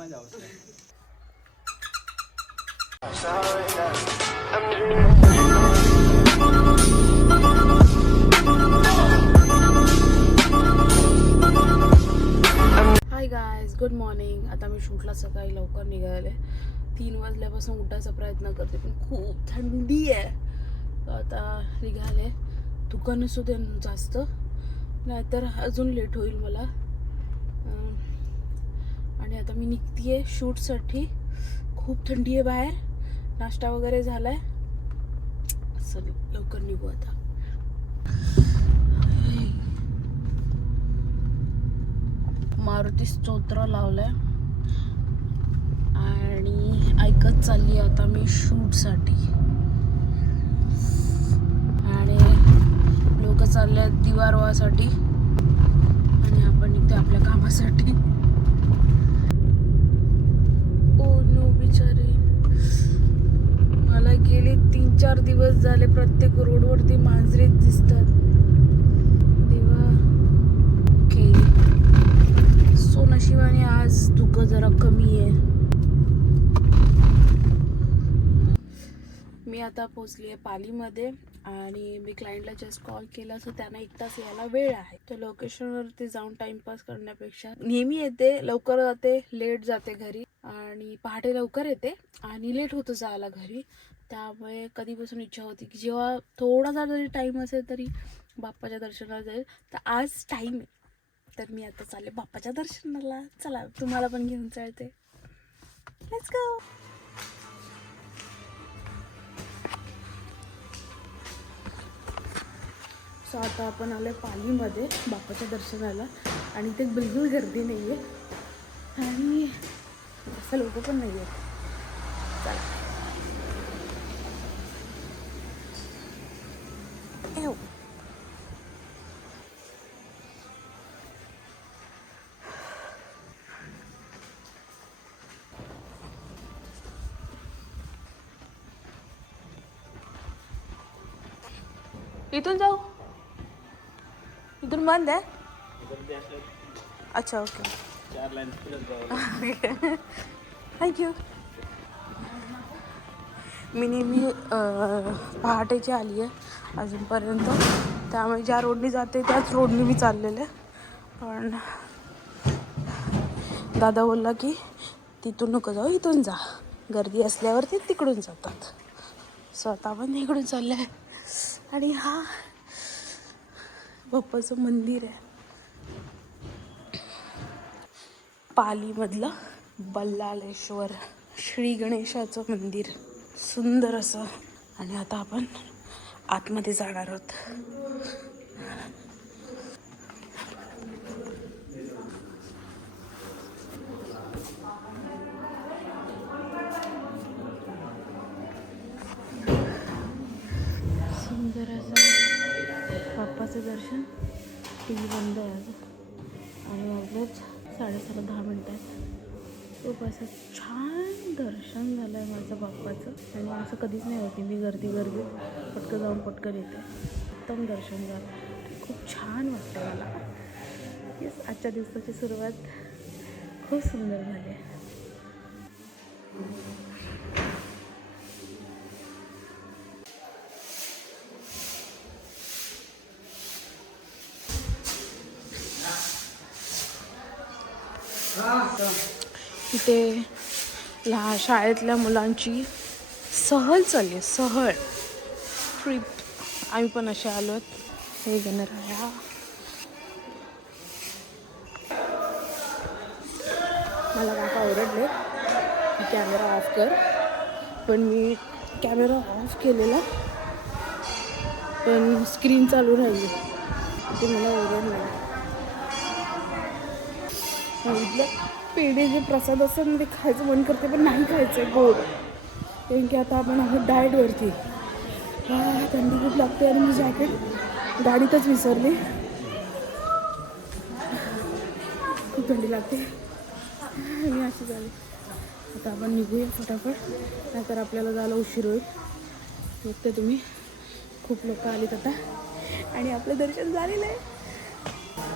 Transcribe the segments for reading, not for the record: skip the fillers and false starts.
Hi guys, good morning. आता मी शूटला सकाळी लवकर निघाले. 3 वाजल्यापासून उठायचा प्रयत्न करते पण खूप थंडी आहे. आता निघाले. दुकान असू दे जास्त, नाहीतर अजून लेट होईल मला. आणि आता मी निघतीये शूटसाठी. खूप थंडी आहे बाहेर. नाश्ता वगैरे झालाय. चल लवकर निघू आता. मारुती स्तोत्र लावलंय आणि ऐकत चालली आता मी शूटसाठी. आणि लोक चालले आहेत दिवारवासाठी आणि आपण निघतो आपल्या कामासाठी. ओ नो बिचारे, मला गेले 3-4 दिवस झाले प्रत्येक रोडवरती मांजरीत दिसतात. देवा. ओके, सो नशिबाने आज धुकं जरा कमी आहे. मी आता पोचली आहे पालीमध्ये आणि मी क्लायंटला जस्ट कॉल केला, सो त्यांना 1 तास यायला वेळ आहे. तर लोकेशनवरती जाऊन टाइमपास करण्यापेक्षा नेहमी येते, लवकर जाते, लेट जाते घरी. आणि पहाटे लवकर येते आणि लेट होतं जायला घरी. त्यामुळे कधीपासून इच्छा होती की जेव्हा थोडासा जरी टाईम असेल तरी बाप्पाच्या दर्शनाला जाईल. तर आज टाईम आहे, तर मी आता चालले बाप्पाच्या दर्शनाला. चला तुम्हाला पण घेऊन चालते. Let's go. सो आता आपण आलो पालीमध्ये बाप्पाच्या दर्शनाला आणि इथे बिलकुल गर्दी नाही आहे आणि जास्त लोक पण नाही आहेत. चला. इथून जाऊ. इथून बंद आहे. अच्छा ओके. 4 line thank you. मी नेहमी पहाटेची आली आहे अजूनपर्यंत, त्यामुळे ज्या रोडनी जाते त्याच रोडनी मी चाललेले. पण दादा बोलला की तिथून नको जाऊ, इथून जा. गर्दी असल्यावरती तिकडून जातात. स्वतः पण इकडून चाललं आहे. आणि हा बाप्पाचं मंदिर आहे पालीमधलं, बल्लाळेश्वर श्री गणेशाचं मंदिर. सुंदर असं. आणि आता आपण आतमध्ये जाणार आहोत. सुंदर असं बाप्पाचं दर्शन. टी व्ही बंद आहे आज आणि वाजलेच 10:30 आहेत. खूप असं छान दर्शन झालं आहे माझं बाप्पाचं. आणि असं कधीच नाही होती मी गर्दी पटकन जाऊन पटकन येते. उत्तम दर्शन झालं. खूप छान वाटतं मला. येस, आजच्या दिवसाची सुरुवात खूप सुंदर झाली आहे. इथे शाळेतल्या मुलांची सहल चालली आहे. सहल ट्रिप. आम्ही पण असे आलो आहेत. हे गणराया. मला काका ओरडले की कॅमेरा ऑफ कर, पण मी कॅमेरा ऑफ केलेला पण स्क्रीन चालू राहिली. ते मला ओरडलं. सांगितलं पेढे जे प्रसाद असतात ना ते खायचं मन करते पण नाही खायचं गोड, कारण की आता आपण आहोत डाएटवरती. थंडी खूप लागते आणि मी जॅकेट गाडीतच विसरली. खूप थंडी लागते आणि अशी झाली. आता आपण निघूया फटाफट, नाहीतर आपल्याला जायला उशीर होईल. बघते तुम्ही खूप लोक आलीत आता आणि आपलं दर्शन झालेलं आहे.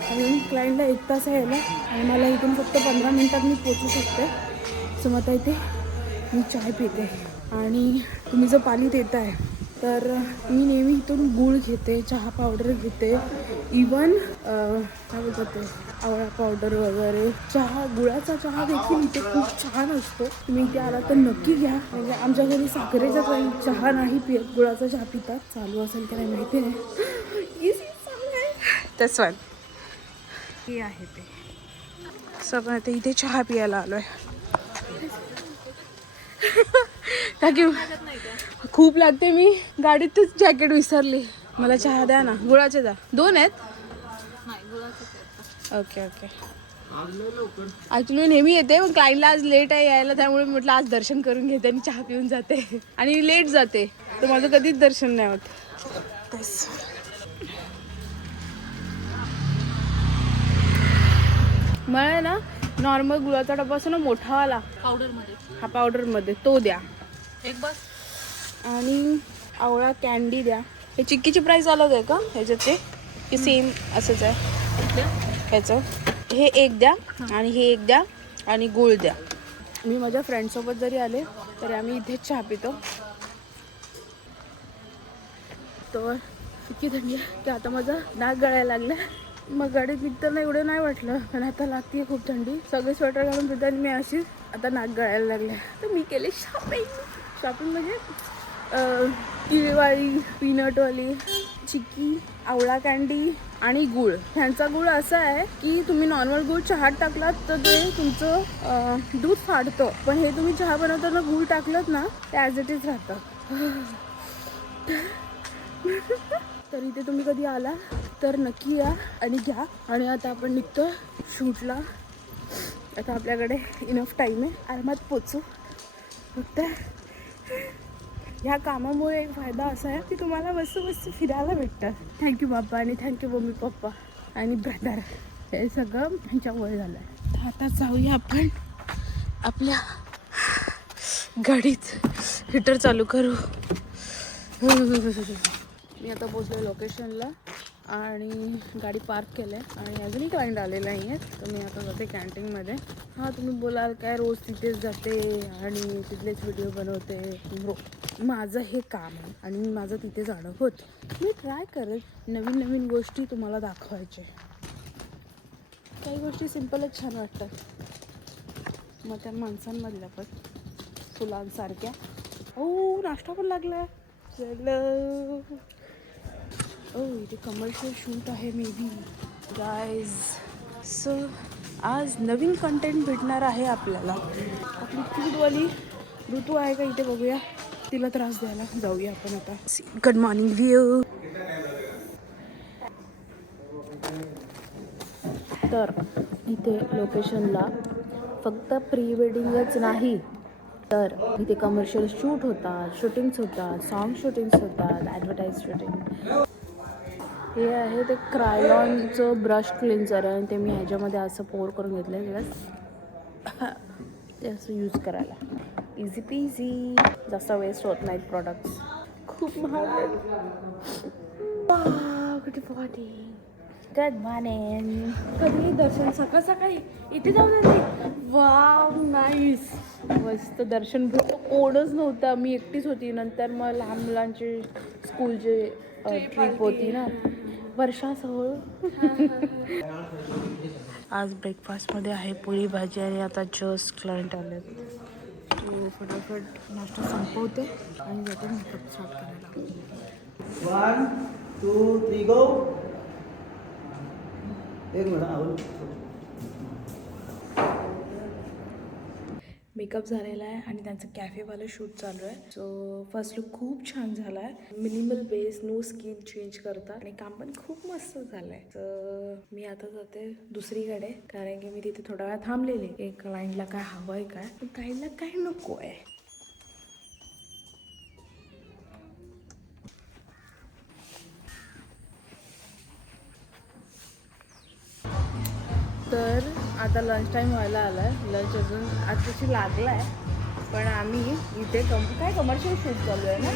आणि क्लायंटला 1 तास यायला आणि मला इथून फक्त 15 मिनिटात मी पोचू शकते. सो मग आता इथे मी चाय पिते आणि तुम्ही जर पाली देत आहे तर मी नेहमी इथून गूळ घेते, चहा पावडर घेते, इवन काय बोलतात ते आवळा पावडर वगैरे. गुळाचा चहा देखील इथे खूप छान असतो. तुम्ही इथे आला तर नक्की घ्या. म्हणजे आमच्या घरी साखरेचा काही चहा नाही पित, गुळाचा चहा पितात. चालू असेल की नाही माहिती नाही. तस हे आहे ते सगळं. ते इथे चहा पियाला आलोय की खूप लागते. मी गाडीतच जॅकेट विसरली. मला चहा द्या ना, गुळाचे द्या. 2 आहेत. Okay okay. ॲक्च्युली नेहमी येते पण क्लायंटला आज लेट आहे यायला, त्यामुळे म्हटलं आज दर्शन करून घेते आणि चहा पिऊन जाते. आणि लेट जाते तर माझं कधीच दर्शन नाही होत. मला ना नॉर्मल गुळाचा डबा असतो ना मोठावाला पावडरमध्ये, हा पावडरमध्ये तो द्या एक बस. आणि आवळा कॅन्डी द्या. हे चिक्कीची प्राईस अलग आहे का ह्याच्यात ते की सेम असंच आहे ह्याचं? हे एक द्या आणि हे एक द्या आणि गूळ द्या. मी माझ्या फ्रेंडसोबत जरी आले तरी आम्ही इथेच चहा पितो. तर इतकी थंडी आहे की आता माझा नाक गळायला लागला. मग गाडीत निघताना एवढं नाही वाटलं, पण आता लागते खूप थंडी. सगळे स्वेटर घालून फिरतात आणि मी अशीच आता नाक गळायला लागले. तर मी केले शॉपिंग म्हणजे किळवाळी, पीनटवाली, चिक्की, आवळा कँडी आणि गूळ. ह्यांचा गूळ असा आहे की तुम्ही नॉर्मल गूळ चहात टाकलात तर ते तुमचं दूध फाडतं, पण हे तुम्ही चहा बनवताना गूळ टाकलात ना ते ॲज इट इज राहतं. तर इथे तुम्ही कधी आला तर नक्की या आणि घ्या. आणि आता आपण निघतो शूटला. आता आपल्याकडे इनफ टाईम आहे, आरामात पोचू. फक्त ह्या कामामुळे एक फायदा असा आहे की तुम्हाला मस्त फिरायला भेटतं. थँक्यू बाप्पा आणि थँक्यू मम्मी पप्पा आणि ब्रदर, हे सगळं ह्यांच्यामुळे झालं आहे. तर आता जाऊया आपण आपल्या गाडीत, हीटर चालू करू. मी आता पोचलो लोकेशनला आणि गाडी पार्क केलं आहे आणि अजूनही क्लायंट आलेला नाही आहे. तर मी आता जाते कॅन्टीनमध्ये. हां, तुम्ही बोलाल काय रोज तिथेच जाते आणि तिथलेच व्हिडिओ बनवते. माझं हे काम आहे आणि माझं तिथे जाणं होतं. मी ट्राय करत नवीन गोष्टी तुम्हाला दाखवायचे. काही गोष्टी सिम्पलच छान वाटतात. मग त्या माणसांमधल्या पण फुलांसारख्या. ओ, नाश्ता पण लागला. चलो. इथे कमर्शियल शूट आहे मे बी गाईज. सो आज नवीन कंटेंट भेटणार आहे आपल्याला. आपली क्यूटवाली ऋतू आहे का इथे बघूया, तिला त्रास द्यायला जाऊया आपण आता. Good morning view. तर इथे लोकेशनला फक्त प्री वेडिंगच नाही तर इथे कमर्शियल शूट होतात, शूटिंग्स होतात, सॉन्ग शूटिंग्स होतात, ॲडव्हर्टाईज शूटिंग. हे आहे ते क्रायॉनचं ब्रश क्लिन्झर आहे आणि ते मी ह्याच्यामध्ये असं पोर करून घेतलं आहे. बस ते असं यूज करायला इझी पीझी, जास्त वेस्ट होत नाहीत प्रॉडक्ट्स. खूप महाग आहेत. Good morning. कधी दर्शन सकाळी इथे जाऊन आले. Wow nice. मस्त दर्शन भेटतो. कोणच नव्हता, मी एकटीच होती. नंतर मग लहान मुलांचे स्कूलचे ट्रिप होती ना वर्षासह. आज ब्रेकफास्टमध्ये आहे पोळी भाजी आणि आता जस्ट क्लायंट आले. तो फटाफट नाश्ता संपवते आणि जाते मेकअप स्टार्ट करायला. 1 2 3 गो. एक मिनिट. मेकअप झालेला आहे आणि त्यांचं कॅफेवालं शूट चालू आहे. सो फर्स्ट लुक खूप छान झाला आहे. Minimal base, no skin change करतात आणि काम पण खूप मस्त झालं आहे. तर मी आता जाते दुसरीकडे, कारण की मी तिथे थोडा वेळ थांबलेले. एक क्लायंटला काय हवं आहे काय, क्लायंटला काय नको आहे. तर आता लंच टाईम व्हायला आला आहे. लंच अजून आताशी लागला आहे, पण आम्ही इथे कमर्शियल शूट चालू आहे ना,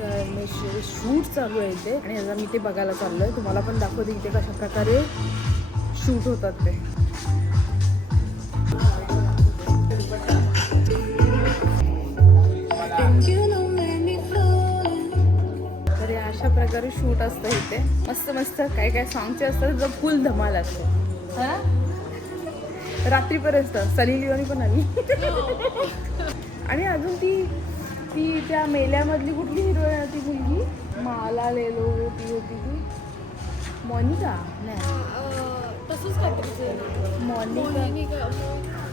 कमर्शियल शूट चालू आहे इथे आणि आता मी ते बघायला चाललो आहे. तुम्हाला पण दाखवते इथे कशा प्रकारे शूट होतात ते. वगैरे शूट असतं इथे. मस्त मस्त काय काय सॉंगचे असतात तर फुल धमाल असतो. हा रात्रीपर्यंत सनी लिओनी पण आली. आणि अजून ती त्या मेल्यामधली कुठली हिरोईन होती मुलगी माला लेलो ती होती ती मोनिका नाही तसंच काहीतरी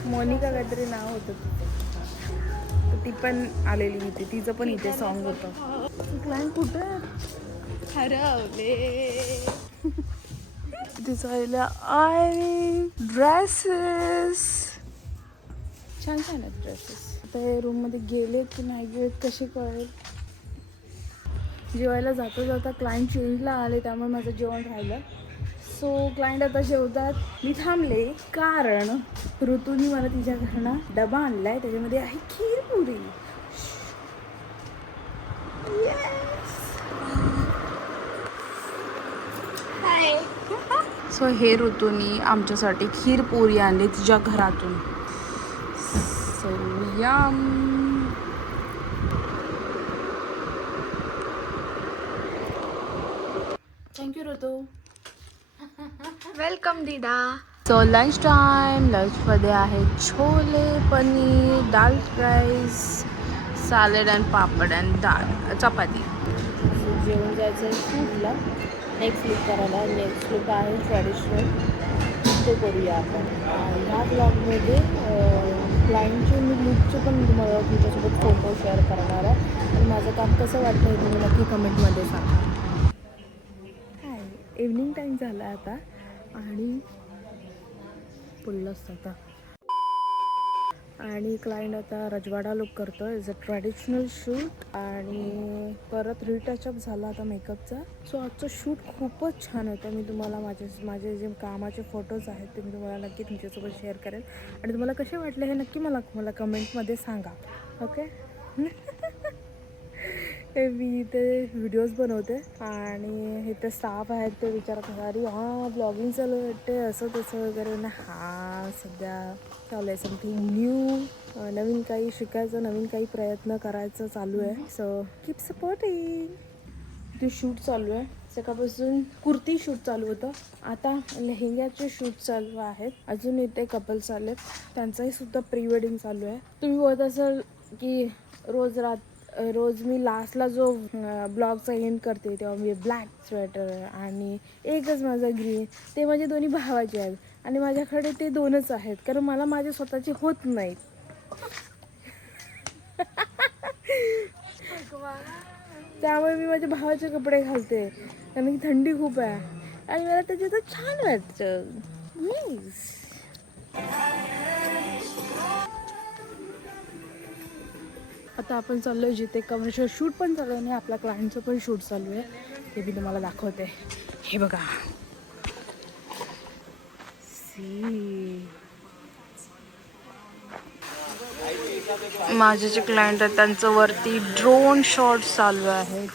मोनिका काहीतरी नाव होतं तिचं. तर ती पण आलेली होती. तिचं पण इथे सॉन्ग होतं. क्लायंट कुठं हरवले. तिचं आणि ड्रेसेस छान छान आहेत ड्रेसेस. आता हे रूममध्ये गेलेत की नाही गेलेत कशी कळेल. जेवायला जाता जाता क्लायंट चेंजला आले त्यामुळे माझं जेवण राहिलं. सो क्लायंट आता जेवतात. मी थांबले कारण ऋतूनी मला तिच्या घरनं डबा आणला आहे. त्याच्यामध्ये आहे खीर पुरी. सो हे ऋतूनी आमच्यासाठी खीर पुरी आणली तिच्या घरातून. So yum. Thank you Ritu. Welcome दीदा. So lunch time. लंचमध्ये आहे छोले पनीर दाल rice salad and papad and डाळ चपाती. जेवण जायचं आहे फूडला. नेक्स्ट लुक करायला. नेक्स्ट लुक आहे ट्रॅडिशनल तो करूया आपण. ह्या ब्लॉगमध्ये क्लायंटचे मी लुकचे पण तुम्हाला तुमच्यासोबत फोटो शेअर करणार आहे. आणि माझं काम कसं वाटतं हे तुम्ही नक्की कमेंटमध्ये सांगा. हाय इव्हनिंग टाईम झाला आता आणि पुल्लच आता. आणि क्लायंट आता रजवाडा लुक करतो आहे. इज अ ट्रॅडिशनल शूट आणि परत रिटचअप झाला आता मेकअपचा. सो आजचं शूट खूपच छान होतं. मी तुम्हाला माझे जे कामाचे फोटोज आहेत ते मी तुम्हाला नक्की तुमच्यासोबत शेअर करेन. आणि तुम्हाला कसे वाटले हे नक्की मला कमेंटमध्ये सांगा. ओके. मी इथे व्हिडिओज बनवते आणि इथे स्टाफ आहेत ते विचारत होते अरे हां ब्लॉगिंग चालू वाटते असं तसं वगैरे ना. हां सध्या चालू आहे समथिंग न्यू. नवीन काही शिकायचं नवीन काही प्रयत्न करायचं चालू आहे. So keep supporting. ते शूट चालू आहे. सकाळपासून कुर्ती शूट चालू होतं. आता लेहेंग्याचे शूट चालू आहेत. अजून इथे कपल्स आलेत त्यांचंही सुद्धा प्री वेडिंग चालू आहे. तुम्ही बघत असाल की रोज मी लास्टला जो ब्लॉगचा एंड करते तेव्हा मी ब्लॅक स्वेटर आणि एकच माझा ग्रीन ते माझे दोन्ही भावाचे आहेत. आणि माझ्याकडे ते दोनच आहेत कारण मला माझे स्वतःचे होत नाहीत. त्यामुळे मी माझ्या भावाचे कपडे घालते कारण की थंडी खूप आहे आणि मला त्याच्यात छान वाटतं. आता आपण चाललो जिथे कमर्शियल शूट पण चालू आहे आणि आपल्या क्लायंटचं पण शूट चालू आहे. ते मी तुम्हाला दाखवते. हे बघा माझे जे क्लायंट आहेत त्यांचं वरती ड्रोन शॉट चालू आहेत.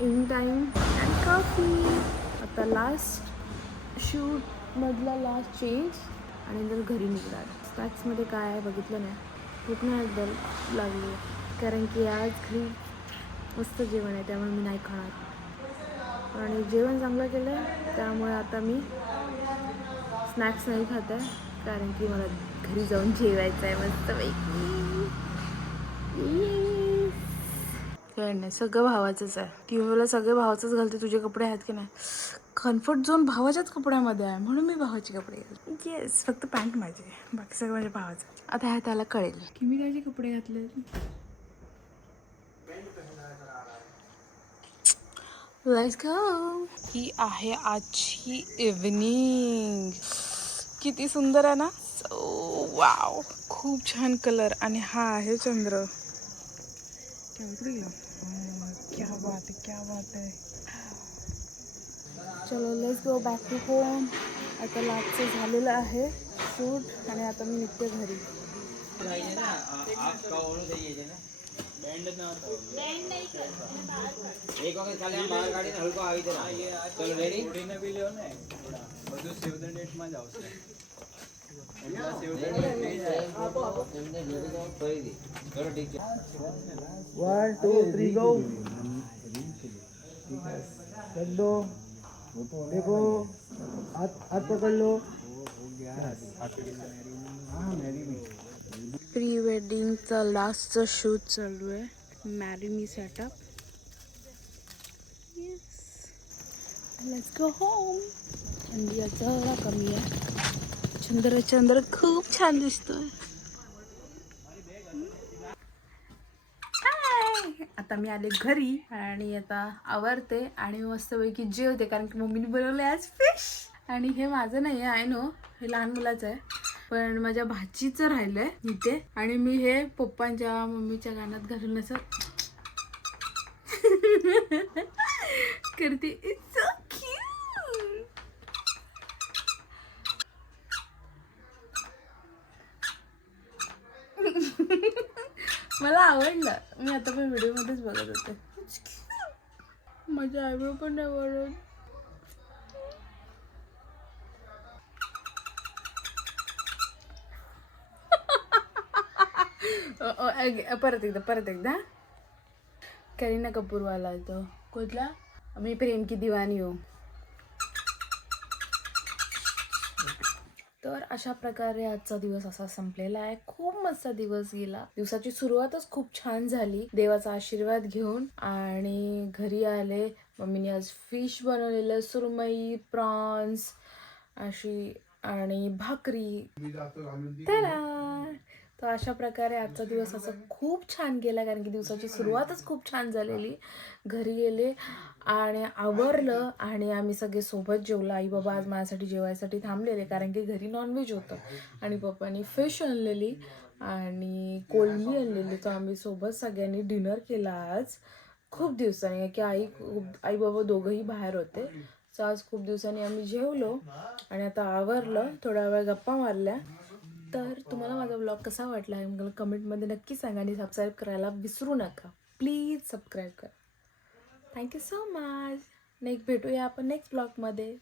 Evening time and coffee. आता लास्ट शूटमधला लास्ट चेंज आणि नंतर घरी निघणार. स्नॅक्समध्ये काय आहे बघितलं नाही. भूक नाही एकदम लागली कारण की आज घरी मस्त जेवण आहे त्यामुळे मी नाही खाणार. आणि जेवण चांगलं केलं आहे त्यामुळे आता मी स्नॅक्स नाही खात आहे कारण की मला घरी जाऊन जेवायचं आहे मस्तपैकी. काय नाही सगळं भावाचंच आहे. ती मला सगळे भावाचंच घालते. तुझे कपडे आहेत की नाही. कम्फर्ट झोन भावाच्याच कपड्यामध्ये आहे म्हणून मी भावाचे कपडे घालते. येस फक्त पॅन्ट माझी बाकी सगळं माझ्या भावाचं. आता ह्या त्याला कळेल की मी त्याचे कपडे घातले. Let's go. ही आहे आजची इव्हनिंग. किती सुंदर आहे ना. सो वाव खूप छान कलर. आणि हा आहे चंद्र. क्या बात है. चलो let's go back to home. आता लास्टचं झालेलं आहे शूट आणि आता मी निघते घरी. एक वक्त खाली हम बाहर गाड़ी ने हल्को આવી દેના ચલો રેડી ઉડીને બી લ્યો ને બધું સેવ ધ ડેટ માં જ આવશે એમના સેવ ધ ડેટ નહીં જાય એમને રેડી તો કરી દી ચલો ઠીક છે 1 2 3 गो कर दो देखो हाथ हाथ पकड़ लो हाँ मेरी भी प्री वेडिंगचा लास्टचा शूट चालू आहे marry me setup let's go home थंडी जरा कमी आहे चंद्र खूप छान दिसतोय हाय! आता मी आले घरी आणि आता आवरते आणि मस्तपैकी जेवते कारण की मम्मीने बनवले आज फिश आणि हे माझं नाही आहे नो हे लहान मुलाचं आहे पण माझ्या भाचीचं राहिलंय इथे आणि मी हे पप्पांच्या मम्मीच्या गाण्यात घालून असं करते इट्स सो क्यूट मला आवडलं मी आता पण व्हिडिओ मध्येच बघत होते माझ्या आयब्रो पण नाही आवडत परत एकदा करीना कपूर वाला तो कुठला मी प्रेम की दीवानी हो तर अशा प्रकारे आजचा दिवस असा संपलेला आहे खूप मस्त दिवस गेला दिवसाची सुरुवातच खूप छान झाली देवाचा आशीर्वाद घेऊन आणि घरी आले मम्मीने आज फिश बनवलेलं सुरमई प्रॉन्स अशी आणि भाकरी तर अशा प्रकारे आजचा दिवस असा खूप छान गेला कारण की दिवसाची सुरुवातच खूप छान झालेली घरी गेले आणि आवरलं आणि आम्ही सगळे सोबत जेवलो आई बाबा आज माझ्यासाठी जेवायसाठी थांबलेले कारण की घरी नॉनव्हेज होतं आणि पप्पानी फिश आणलेली आणि कोळंबी आणलेली तर आम्ही सोबत सगळ्यांनी डिनर केला आज खूप दिवसांनी की आई बाबा दोघंही बाहेर होते सो आज खूप दिवसांनी आम्ही जेवलो आणि आता आवरलं थोडा वेळ गप्पा मारल्या तर तुम्हाला माझा ब्लॉग कसा वाटला आहे मला कमेंटमध्ये नक्की सांगा आणि सबस्क्राईब करायला विसरू नका प्लीज सबस्क्राईब करा थँक्यू सो मच नेक्स्ट भेटूया आपण नेक्स्ट ब्लॉगमध्ये